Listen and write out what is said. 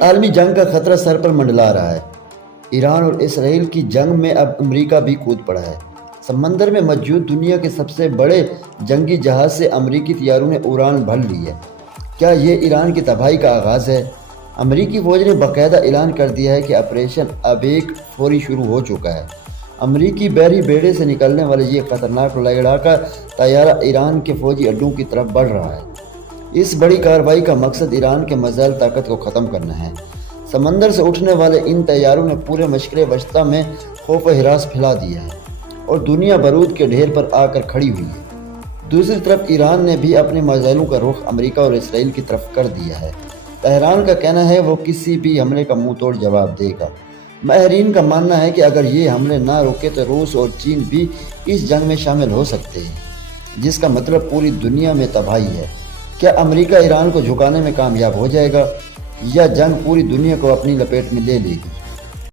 عالمی جنگ کا خطرہ سر پر منڈلا رہا ہے۔ ایران اور اسرائیل کی جنگ میں اب امریکہ بھی کود پڑا ہے۔ سمندر میں موجود دنیا کے سب سے بڑے جنگی جہاز سے امریکی طیاروں نے اڑان بھر لی ہے۔ کیا یہ ایران کی تباہی کا آغاز ہے؟ امریکی فوج نے باقاعدہ اعلان کر دیا ہے کہ آپریشن اب ایک فوری شروع ہو چکا ہے۔ امریکی بحری بیڑے سے نکلنے والے یہ خطرناک لڑاکا طیارہ ایران کے فوجی اڈوں کی طرف بڑھ رہا ہے۔ اس بڑی کارروائی کا مقصد ایران کے میزائل طاقت کو ختم کرنا ہے۔ سمندر سے اٹھنے والے ان طیاروں نے پورے مشرق وسطیٰ میں خوف و ہراس پھیلا دیا ہے اور دنیا بارود کے ڈھیر پر آ کر کھڑی ہوئی ہے۔ دوسری طرف ایران نے بھی اپنے میزائلوں کا رخ امریکہ اور اسرائیل کی طرف کر دیا ہے۔ تہران کا کہنا ہے وہ کسی بھی حملے کا منہ توڑ جواب دے گا۔ ماہرین کا ماننا ہے کہ اگر یہ حملے نہ روکے تو روس اور چین بھی اس جنگ میں شامل ہو سکتے ہیں، جس کا مطلب پوری دنیا میں تباہی ہے۔ کیا امریکہ ایران کو جھکانے میں کامیاب ہو جائے گا یا جنگ پوری دنیا کو اپنی لپیٹ میں لے لے گی؟